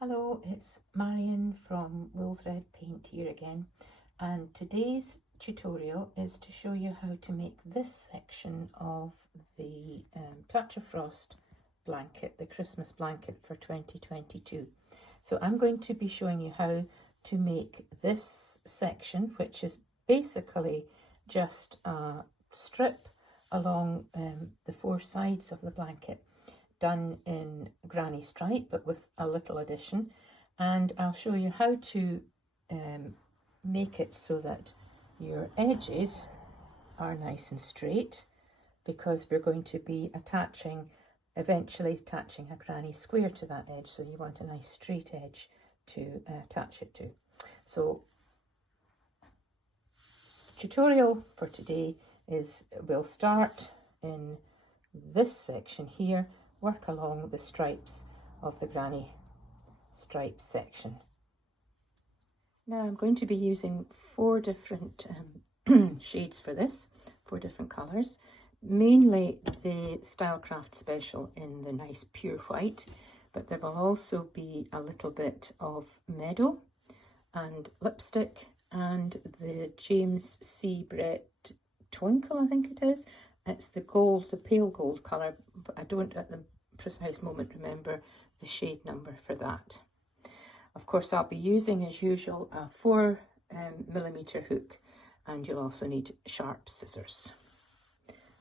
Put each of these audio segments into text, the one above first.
Hello, it's Marion from Wool Thread Paint here again, and today's tutorial is to show you how to make this section of the Touch of Frost blanket, the Christmas blanket for 2022. So I'm going to be showing you how to make this section, which is basically just a strip along the four sides of the blanket, done in granny stripe but with a little addition, and I'll show you how to make it so that your edges are nice and straight, because we're going to be eventually attaching a granny square to that edge, so you want a nice straight edge to attach it to. So tutorial for today is we'll start in this section here, work along the stripes of the granny stripe section. Now I'm going to be using four different shades for this, four different colours, mainly the Stylecraft Special in the nice pure white, but there will also be a little bit of Meadow and Lipstick and the James C. Brett Twinkle, I think it is. It's the gold, the pale gold colour, but I don't at the precise moment remember the shade number for that. Of course, I'll be using, as usual, a 4mm hook, and you'll also need sharp scissors.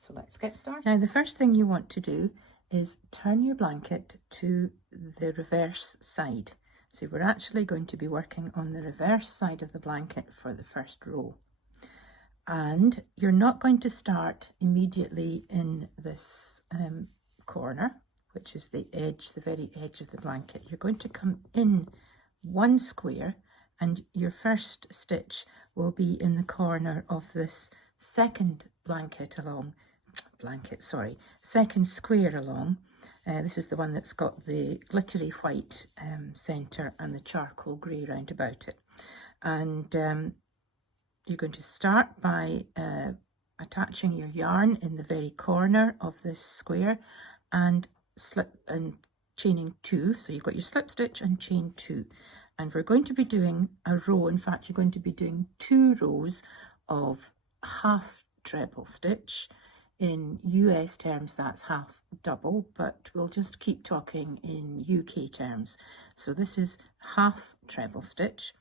So let's get started. Now, the first thing you want to do is turn your blanket to the reverse side. So we're actually going to be working on the reverse side of the blanket for the first row. And you're not going to start immediately in this corner, which is the edge, the very edge of the blanket. You're going to come in one square, and your first stitch will be in the corner of this second second square along. This is the one that's got the glittery white centre and the charcoal grey round about it. And you're going to start by attaching your yarn in the very corner of this square and slip and chaining 2. So you've got your slip stitch and chain 2. And we're going to be doing a row. In fact, you're going to be doing 2 rows of half treble stitch. In US terms, that's half double, but we'll just keep talking in UK terms. So this is half treble stitch.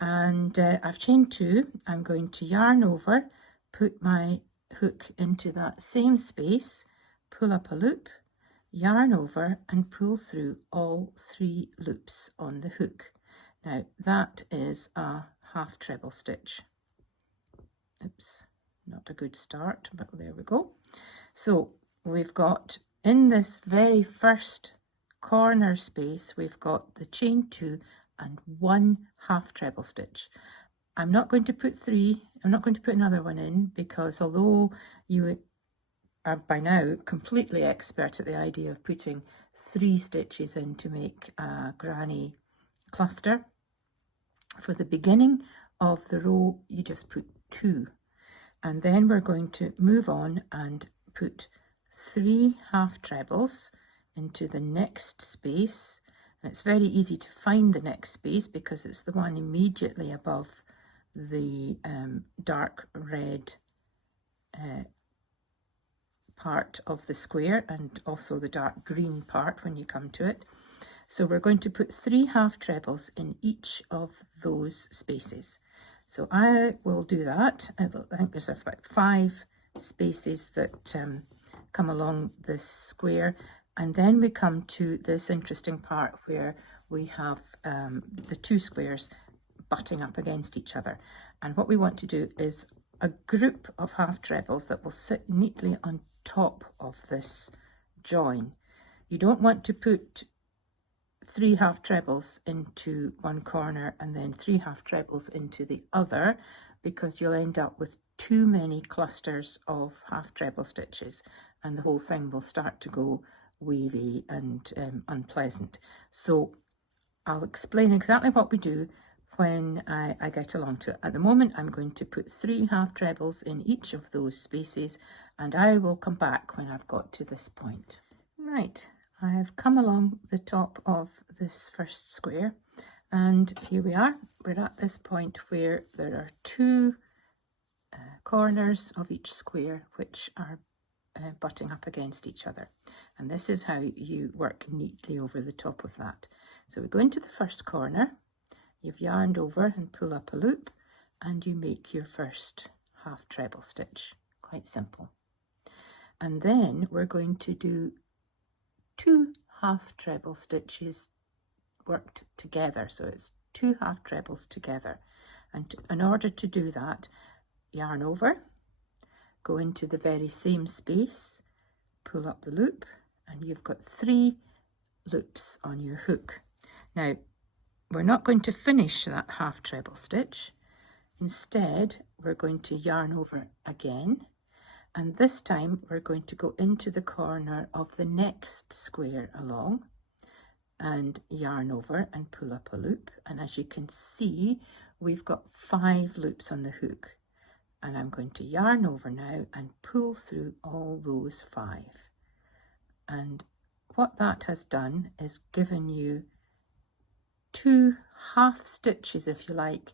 And I've chained 2. I'm going to yarn over, put my hook into that same space, pull up a loop, yarn over and pull through all 3 loops on the hook. Now that is a half treble stitch. Oops, not a good start, but there we go. So we've got, in this very first corner space, we've got the chain 2 and 1 half treble stitch. I'm not going to put 3, I'm not going to put another one in, because although you are by now completely expert at the idea of putting 3 stitches in to make a granny cluster, for the beginning of the row you just put 2, and then we're going to move on and put 3 half trebles into the next space. And it's very easy to find the next space because it's the one immediately above the dark red part of the square, and also the dark green part when you come to it. So we're going to put 3 half trebles in each of those spaces. So I will do that. I think there's about 5 spaces that come along this square. And then we come to this interesting part where we have the 2 squares butting up against each other. And what we want to do is a group of half trebles that will sit neatly on top of this join. You don't want to put 3 half trebles into one corner and then 3 half trebles into the other, because you'll end up with too many clusters of half treble stitches and the whole thing will start to go wavy and unpleasant. So I'll explain exactly what we do when I get along to it. At the moment I'm going to put 3 half trebles in each of those spaces, and I will come back when I've got to this point. Right, I have come along the top of this first square, and here we are. We're at this point where there are two corners of each square which are butting up against each other, and this is how you work neatly over the top of that. So we go into the first corner, you've yarned over and pull up a loop, and you make your first half treble stitch. Quite simple. And then we're going to do 2 half treble stitches worked together, so it's 2 half trebles together. And in order to do that, yarn over, go into the very same space, pull up the loop, and you've got 3 loops on your hook. Now, we're not going to finish that half treble stitch. Instead, we're going to yarn over again, and this time we're going to go into the corner of the next square along and yarn over and pull up a loop. And as you can see, we've got 5 loops on the hook, and I'm going to yarn over now and pull through all those 5. And what that has done is given you 2 half stitches, if you like,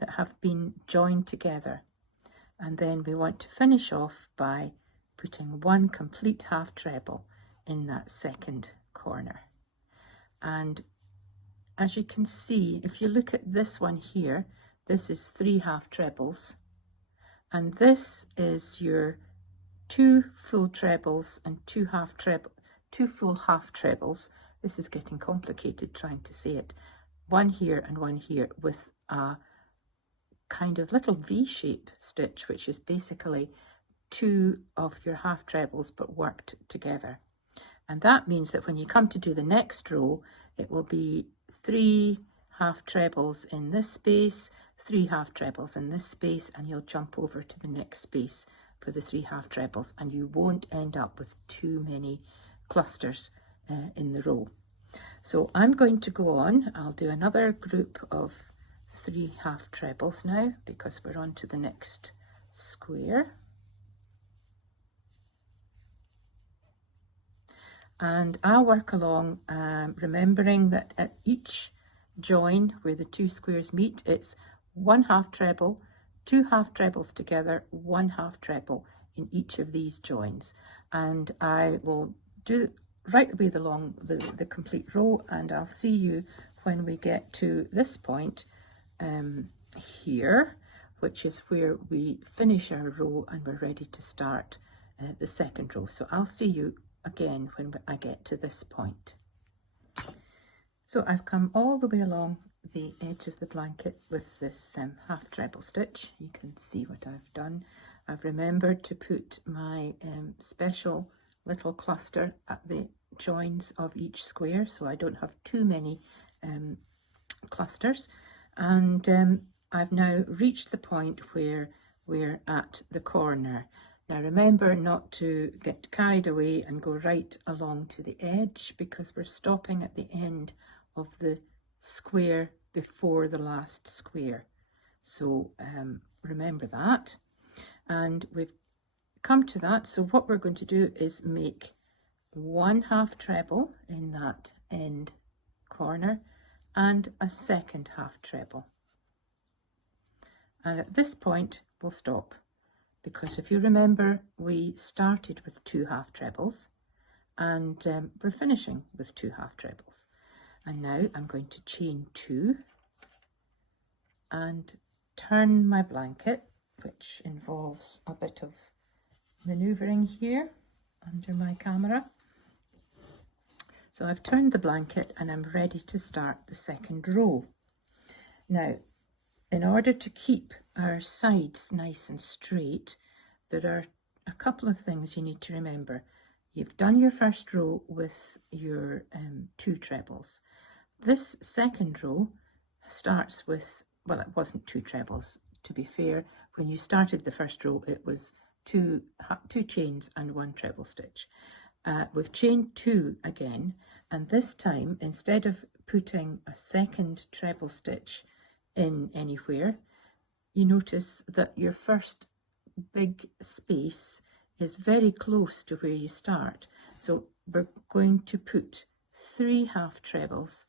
that have been joined together. And then we want to finish off by putting 1 complete half treble in that second corner. And as you can see, if you look at this one here, this is 3 half trebles, and this is your 2 full trebles and 2 full half trebles. This is getting complicated trying to say it. 1 here and 1 here, with a kind of little V-shape stitch, which is basically 2 of your half trebles but worked together. And that means that when you come to do the next row, it will be 3 half trebles in this space, 3 half trebles in this space, and you'll jump over to the next space for the 3 half trebles, and you won't end up with too many clusters in the row. So I'm going to go on. I'll do another group of 3 half trebles now, because we're on to the next square. And I'll work along, remembering that at each join where the 2 squares meet, it's 1 half treble, 2 half trebles together, 1 half treble in each of these joins. And I will do right the way along the complete row, and I'll see you when we get to this point here, which is where we finish our row and we're ready to start the second row. So I'll see you again when I get to this point. So I've come all the way along the edge of the blanket with this half treble stitch. You can see what I've done. I've remembered to put my special little cluster at the joins of each square, so I don't have too many clusters. And I've now reached the point where we're at the corner. Now remember not to get carried away and go right along to the edge, because we're stopping at the end of the square before the last square. So remember that. And we've come to that. So what we're going to do is make 1 half treble in that end corner and a second half treble. And at this point we'll stop, because if you remember, we started with 2 half trebles, and we're finishing with 2 half trebles. And now I'm going to chain 2 and turn my blanket, which involves a bit of maneuvering here under my camera. So I've turned the blanket and I'm ready to start the second row. Now, in order to keep our sides nice and straight, there are a couple of things you need to remember. You've done your first row with your 2 trebles. This second row starts with, well, it wasn't 2 trebles, to be fair. When you started the first row, it was two chains and 1 treble stitch. We've chained 2 again, and this time, instead of putting a second treble stitch in anywhere, you notice that your first big space is very close to where you start, So we're going to put 3 half trebles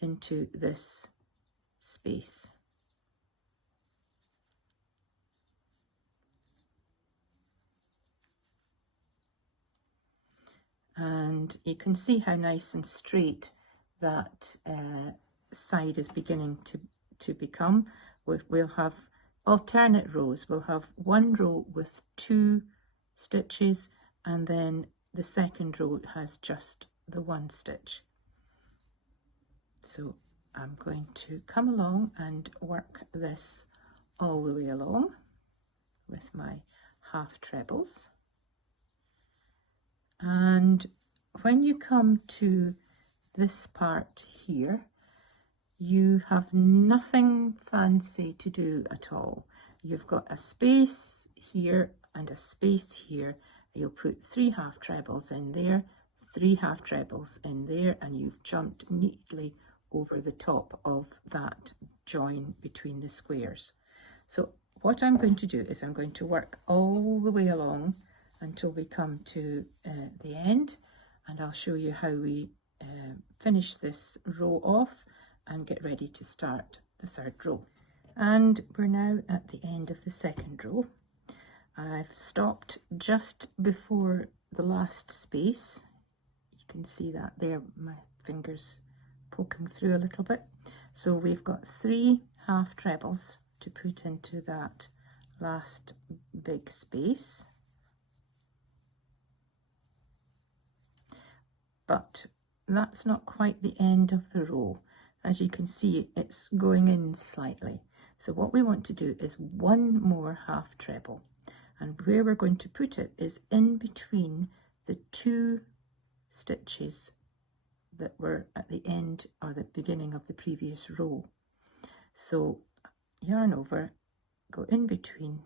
into this space. And you can see how nice and straight that side is beginning to become. We'll have alternate rows. We'll have one row with 2 stitches, and then the second row has just the 1 stitch. So I'm going to come along and work this all the way along with my half trebles. And when you come to this part here, you have nothing fancy to do at all. You've got a space here and a space here. You'll put 3 half trebles in there, 3 half trebles in there, and you've jumped neatly over the top of that join between the squares. So what I'm going to do is I'm going to work all the way along until we come to the end, and I'll show you how we finish this row off and get ready to start the 3rd row. And we're now at the end of the 2nd row. I've stopped just before the last space. You can see that there, my fingers poking through a little bit. So we've got 3 half trebles to put into that last big space. But that's not quite the end of the row. As you can see, it's going in slightly. So what we want to do is 1 more half treble, and where we're going to put it is in between the 2 stitches that were at the end or the beginning of the previous row. So yarn over, go in between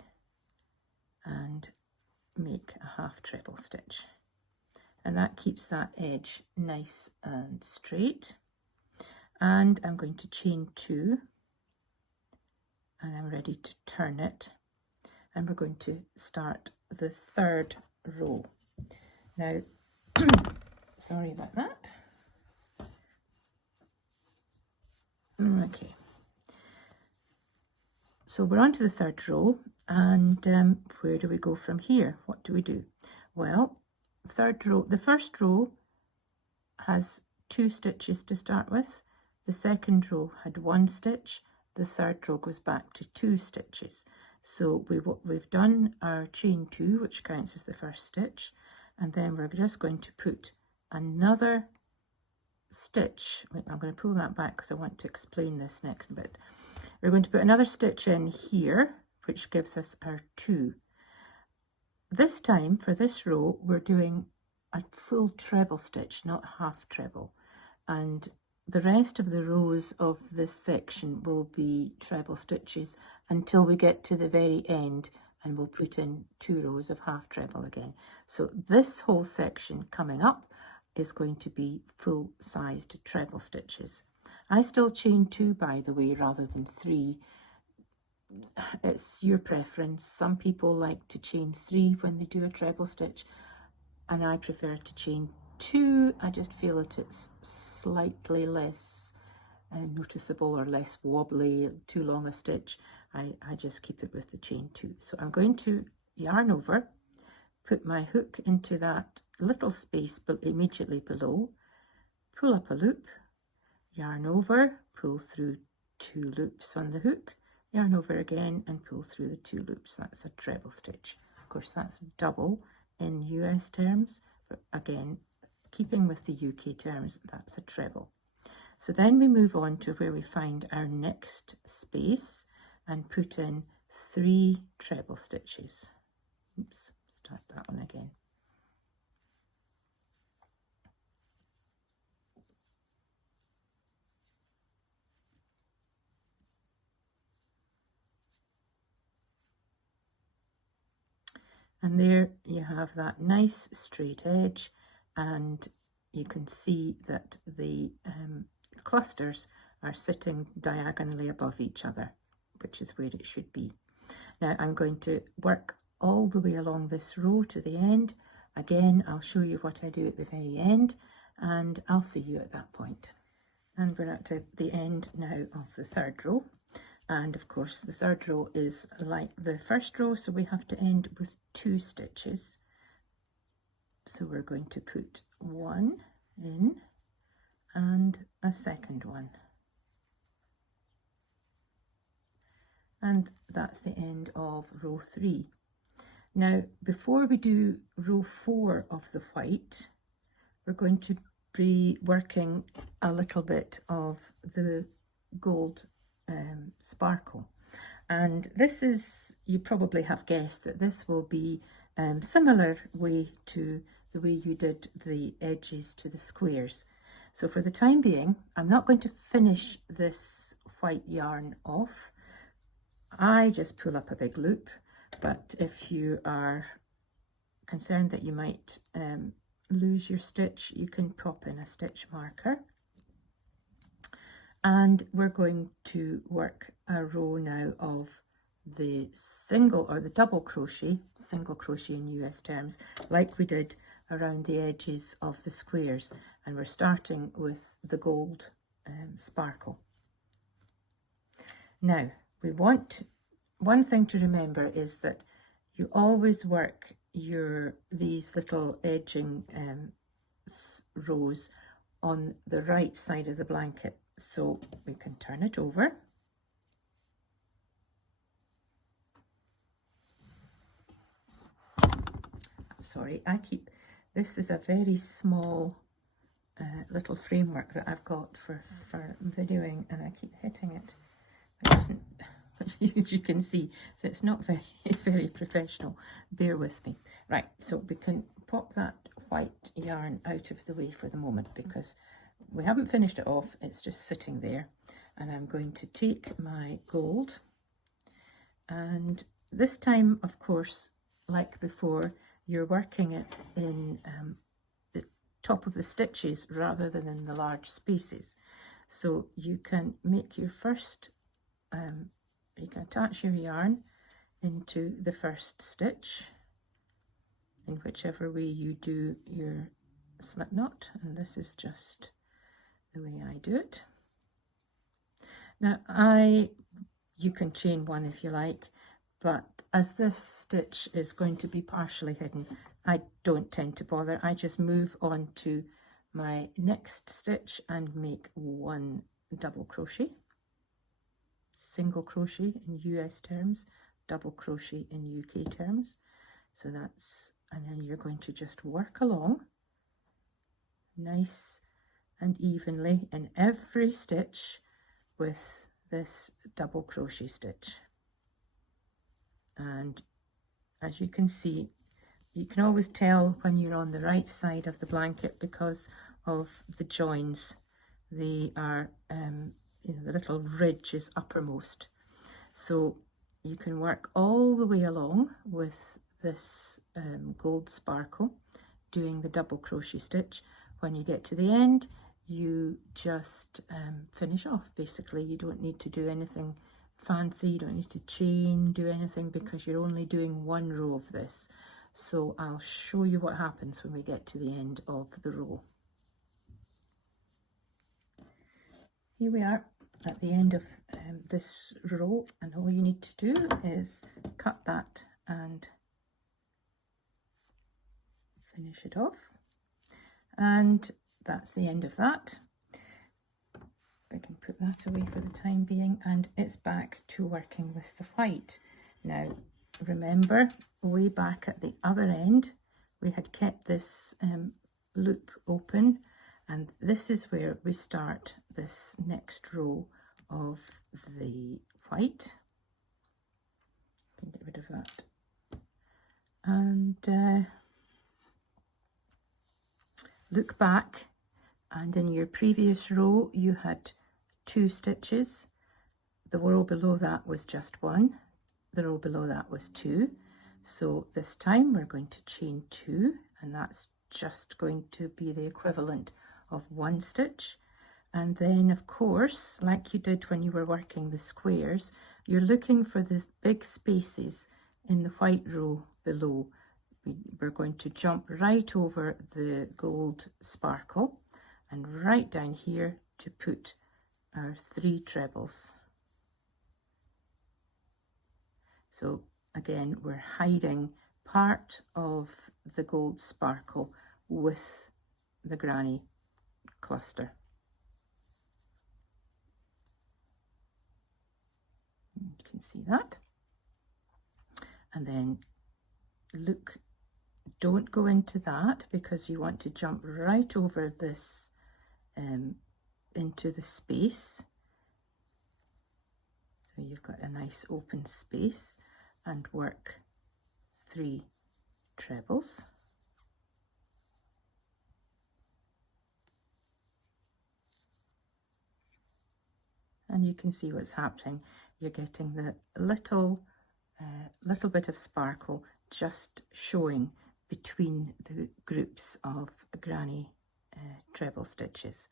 and make a half treble stitch. And that keeps that edge nice and straight. And I'm going to chain 2, and I'm ready to turn it, and we're going to start the 3rd row. Now, sorry about that. Okay, so we're on to the 3rd row, and where do we go from here? What do we do? Well, 3rd row, the 1st row has 2 stitches to start with. The 2nd row had 1 stitch. The 3rd row goes back to 2 stitches. So we've done our chain 2, which counts as the 1st stitch, and then we're just going to put another stitch. Wait, I'm going to pull that back because I want to explain this next bit. We're going to put another stitch in here, which gives us our 2. This time, for this row, we're doing a full treble stitch, not half treble, and the rest of the rows of this section will be treble stitches until we get to the very end, and we'll put in 2 rows of half treble again. So this whole section coming up is going to be full-sized treble stitches. I still chain 2, by the way, rather than 3. It's your preference. Some people like to chain 3 when they do a treble stitch, and I prefer to chain 2. I just feel that it's slightly less noticeable or less wobbly, too long a stitch. I just keep it with the chain 2. So I'm going to yarn over, put my hook into that little space but immediately below, pull up a loop, yarn over, pull through 2 loops on the hook, yarn over again and pull through the 2 loops. That's a treble stitch. Of course, that's double in US terms, but again, keeping with the UK terms, that's a treble. So then we move on to where we find our next space and put in 3 treble stitches. Oops, start that one again. And there you have that nice straight edge, and you can see that the clusters are sitting diagonally above each other, which is where it should be. Now I'm going to work all the way along this row to the end, Again, I'll show you what I do at the very end, and I'll see you at that point. And we're at the end now of the third row. And of course, the third row is like the first row, so we have to end with 2 stitches. So we're going to put 1 in and a second one. And that's the end of row 3. Now, before we do row 4 of the white, we're going to be working a little bit of the gold sparkle. And this is, you probably have guessed that this will be similar way to the way you did the edges to the squares. So for the time being, I'm not going to finish this white yarn off. I just pull up a big loop, but if you are concerned that you might lose your stitch, you can pop in a stitch marker. And we're going to work a row now of the single or the double crochet, single crochet in US terms, like we did around the edges of the squares. And we're starting with the gold sparkle. Now, we want, one thing to remember is that you always work these little edging rows on the right side of the blanket. So we can turn it over. Sorry, this is a very small little framework that I've got for videoing, and I keep hitting it. It doesn't, as you can see, so it's not very professional. Bear with me. Right, so we can pop that white yarn out of the way for the moment because we haven't finished it off, it's just sitting there. And I'm going to take my gold, and this time, of course, like before, you're working it in the top of the stitches rather than in the large spaces. So you can make your first, you can attach your yarn into the first stitch in whichever way you do your slip knot, and this is just the way I do it. Now you can chain one if you like, but as this stitch is going to be partially hidden, I don't tend to bother. I just move on to my next stitch and make 1 double crochet, single crochet in US terms, double crochet in UK terms. So that's, and then you're going to just work along nice and evenly in every stitch with this double crochet stitch. And as you can see, you can always tell when you're on the right side of the blanket because of the joins. They are, you know, the little ridge is uppermost. So you can work all the way along with this gold sparkle, doing the double crochet stitch. When you get to the end, you just finish off. Basically, you don't need to do anything fancy, you don't need to chain, do anything, because you're only doing 1 row of this. So I'll show you what happens when we get to the end of the row. Here we are at the end of this row, and all you need to do is cut that and finish it off, and that's the end of that. I can put that away for the time being, and it's back to working with the white. Now remember, way back at the other end we had kept this loop open, and this is where we start this next row of the white. I can get rid of that, and look back, and in your previous row you had 2 stitches. The row below that was just 1, the row below that was 2. So this time we're going to chain 2, and that's just going to be the equivalent of 1 stitch. And then, of course, like you did when you were working the squares, you're looking for these big spaces in the white row below, we're going to jump right over the gold sparkle and right down here to put our 3 trebles. So again, we're hiding part of the gold sparkle with the granny cluster. You can see that. And then look, don't go into that because you want to jump right over this into the space. So you've got a nice open space and work 3 trebles. And you can see what's happening. You're getting the little bit of sparkle just showing between the groups of granny treble stitches.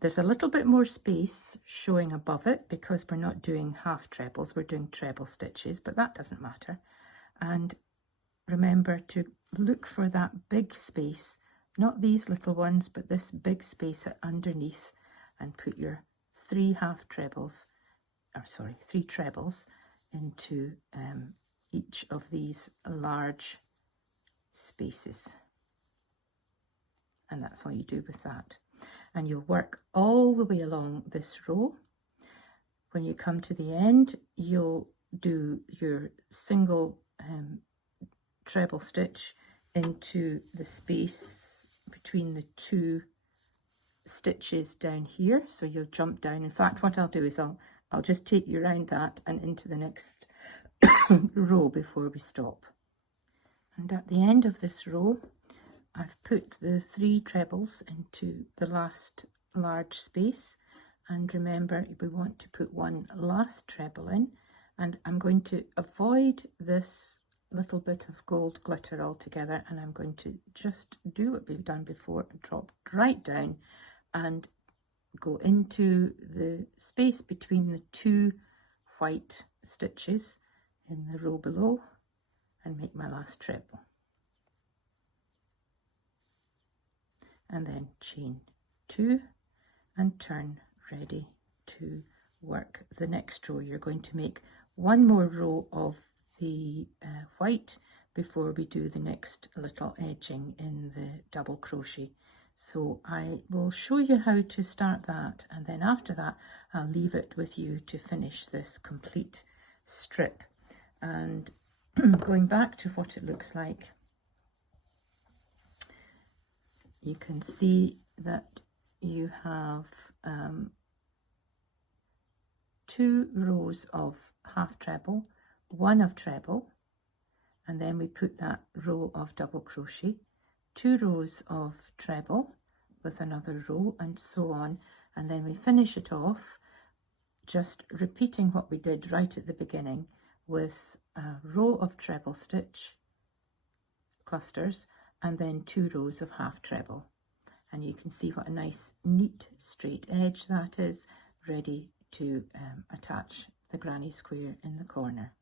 There's a little bit more space showing above it because we're not doing half trebles, we're doing treble stitches, but that doesn't matter. And remember to look for that big space, not these little ones, but this big space underneath, and put your 3 trebles into each of these large spaces. And that's all you do with that. And you'll work all the way along this row. When you come to the end, you'll do your single treble stitch into the space between the 2 stitches down here. So you'll jump down. In fact, what I'll do is I'll just take you around that and into the next row before we stop. And at the end of this row, I've put the 3 trebles into the last large space, and remember we want to put one last treble in, and I'm going to avoid this little bit of gold glitter altogether, and I'm going to just do what we've done before and drop right down and go into the space between the 2 white stitches in the row below and make my last treble. And then chain 2 and turn, ready to work the next row. You're going to make one more row of the white before we do the next little edging in the double crochet. So I will show you how to start that, and then after that I'll leave it with you to finish this complete strip. And going back to what it looks like, you can see that you have 2 rows of half treble, 1 of treble, and then we put that row of double crochet, 2 rows of treble with another row, and so on. And then we finish it off just repeating what we did right at the beginning with a row of treble stitch clusters and then 2 rows of half treble. And you can see what a nice neat straight edge that is, ready to attach the granny square in the corner.